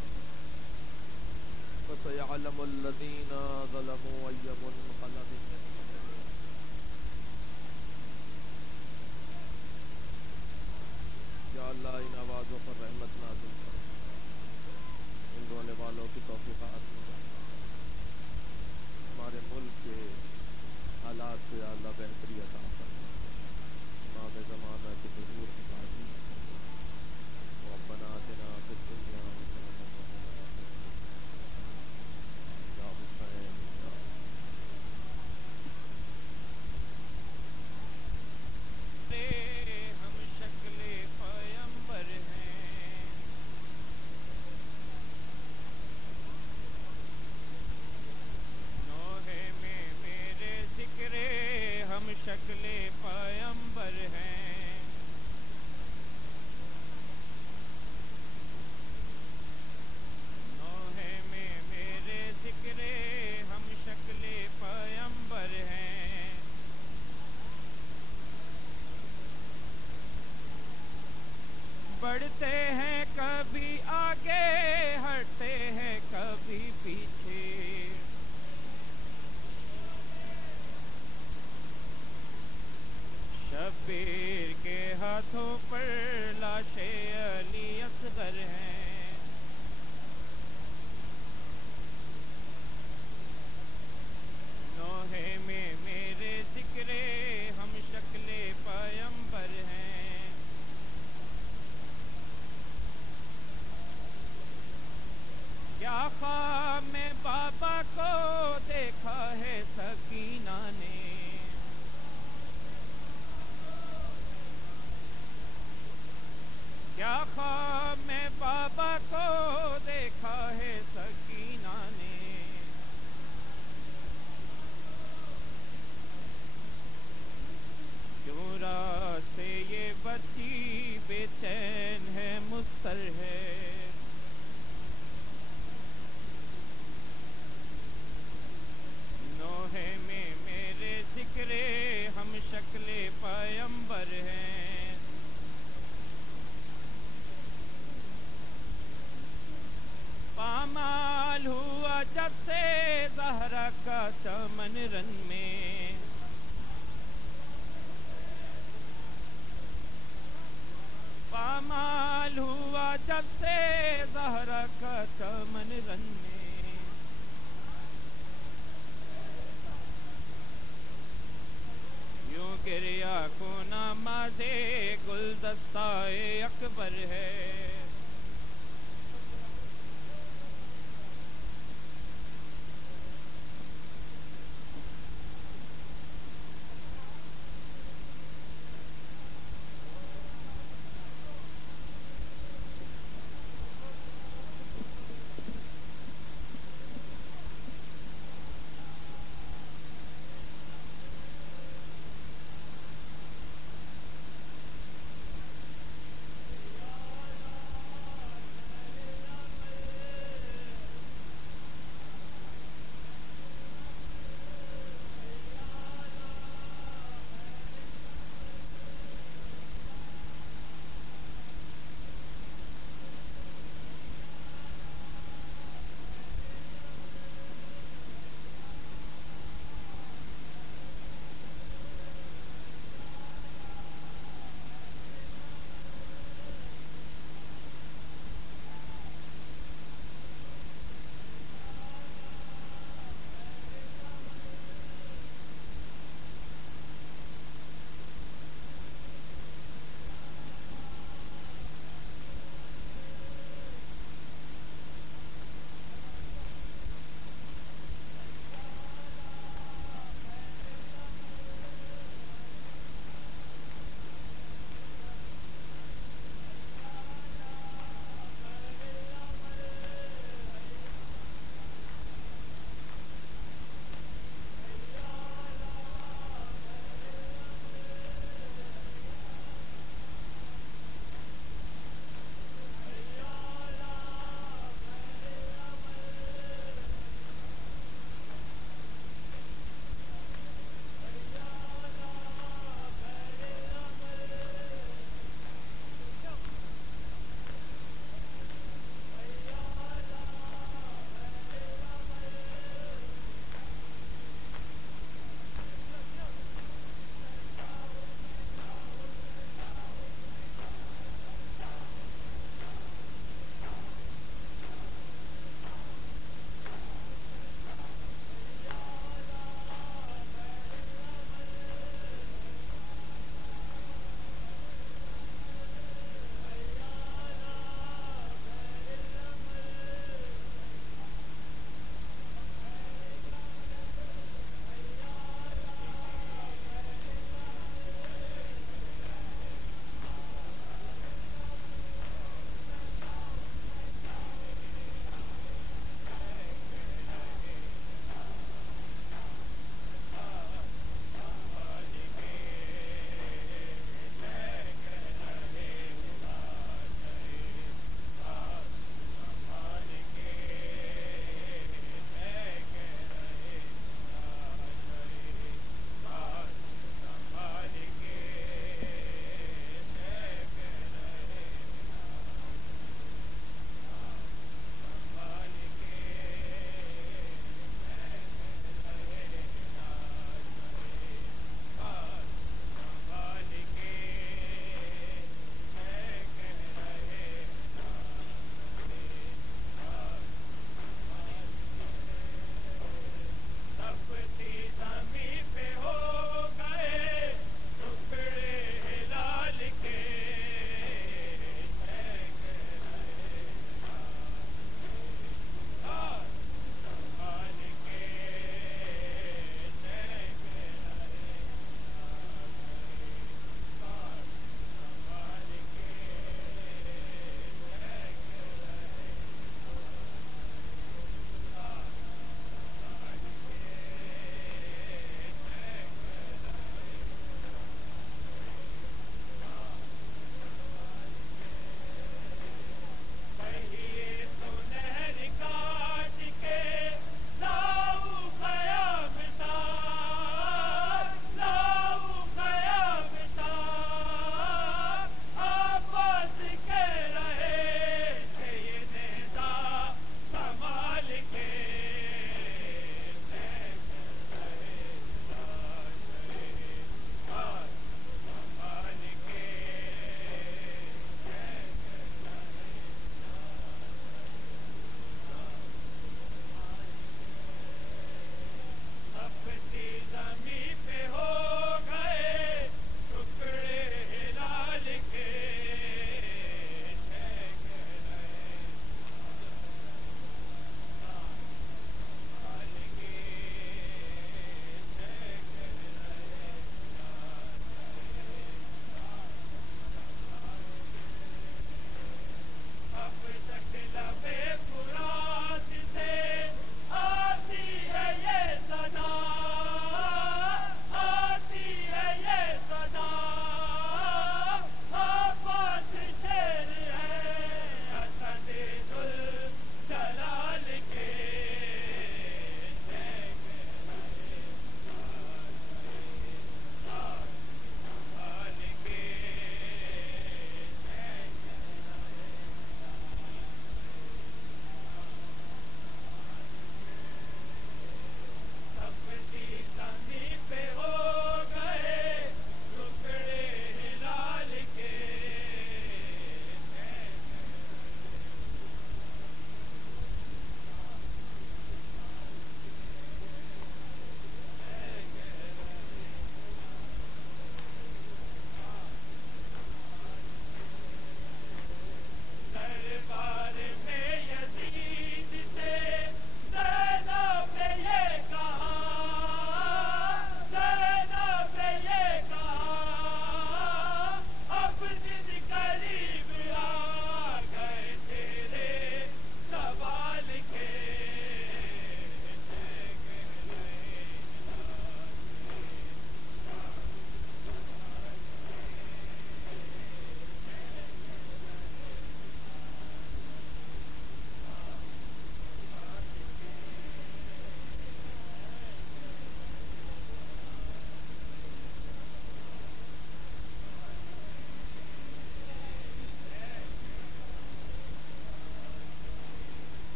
فسيعلم الذین ظلموا أي منقلب. یا اللہ ان آوازوں پر رحمت نازل کر، ان رونے والوں کی توفیقات میں ہمارے ملک کے حالات سے اللہ بہتری عطا فرما. امام زمانہ کے ظہور کی بازی ربنا آتنا فی الدنیا حسنۃ وفی الآخرۃ یا حسین یا ہم شکل پیمبر ہیں. نوحے میں میرے ذکر ہم شکل پیمبر ہیں. نوحے میں میرے ذکر ہم شکل پیمبر ہیں. بڑھتے ہیں کبھی آگے، ہٹتے ہیں کبھی پیچھے. شبیر کے ہاتھوں پر لاش علی اصغر ہیں. نوحے میں میرے ذکر ہم شکل پیمبر ہیں. کیا خواب میں بابا کو دیکھا ہے سکینہ نے. کیا خواب میں بابا کو دیکھا ہے سکینہ نے. کیوں رات سے یہ بچی بے چین ہے، مضطر ہے. نوحے میں میرے ذکر ہم شکل پیمبر ہیں. پامال ہوا جب سے زہرا کا چمن رن میں. پامال ہوا جب سے زہرا کا چمن رن میں. یوں گریا کو نماز گلدستہ اکبر ہے.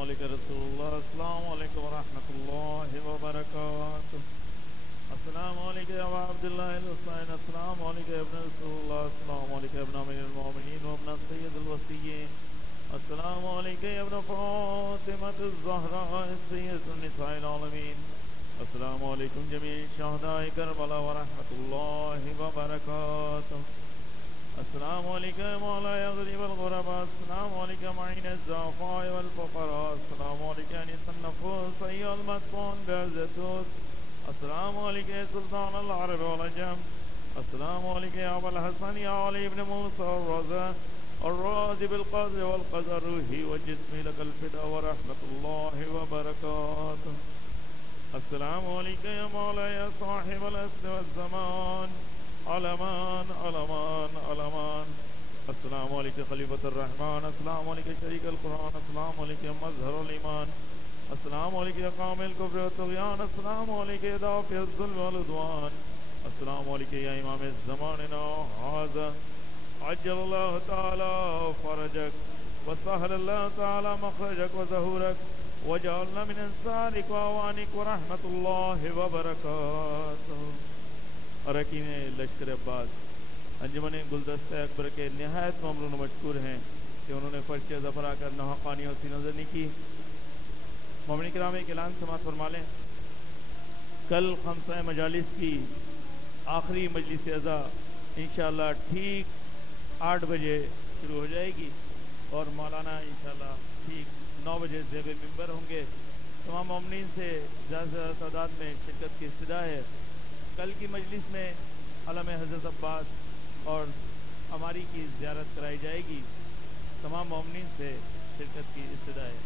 علیکم رسول اللہ، السلام علیکم ورحمۃ اللہ وبرکاتہ، السلام علیکم یا ابا عبداللہ الحسین، السلام علیکم ابن رسول اللہ، السلام علیکم ابن امیر المومنین وابن سید الوصیین، السلام علیکم ابن فاطمۃ الزہراء سید النساء العالمین، السلام علیکم جمیع شہداء کربلا ورحمۃ اللہ وبرکاتہ، السلام علیکم مولاي غریب الغرباء، السلام علیکم معین الضعفاء والفقراء، السلام علیکم انیس النفوس ایها المدفون بعزتوس، السلام علیکم سلطان العرب والعجم، السلام علیکم یا ابا الحسن یا علی ابن موسیٰ الرضا الراضی بالقدر والقدر روحی وجسمی لک الفداء ورحمۃ اللہ وبرکاتہ، السلام علیکم یا مولاي صاحب العصر والزمان، علمان علمان علمان، السلام علیکم خلیفۃ الرحمن، السلام علیکم شریک القرآن، السلام علیکم مظہر الایمان، السلام علیکم قام الکفر والطغیان، السلام علیکم دافع الظلم والعدوان، السلام علیکم یا امام زماننا ھذا عجل اللہ تعالی فرجک وسهل اللہ تعالی مخرجک وظہورک وجعلنا من انصارک واعوانک ورحمۃ اللہ وبرکاتہ۔ اراکین لشکر عباس انجمن گلدستہ اکبر کے نہایت ممنون و مشکور ہیں کہ انہوں نے فرش ظفر آ کر حقانیوں سے نظر نہیں کی۔ مومنین کرام ایک اعلان سماعت فرما لیں، کل خمسہ مجالس کی آخری مجلس عزا انشاءاللہ ٹھیک 8 بجے شروع ہو جائے گی اور مولانا انشاءاللہ ٹھیک 9 بجے زیب ممبر ہوں گے۔ تمام مومنین سے زیادہ سے زیادہ تعداد میں شرکت کی استدعا ہے۔ کل کی مجلس میں علم حضرت عباس اور ہماری کی زیارت کرائی جائے گی، تمام مومنین سے شرکت کی استدعا ہے۔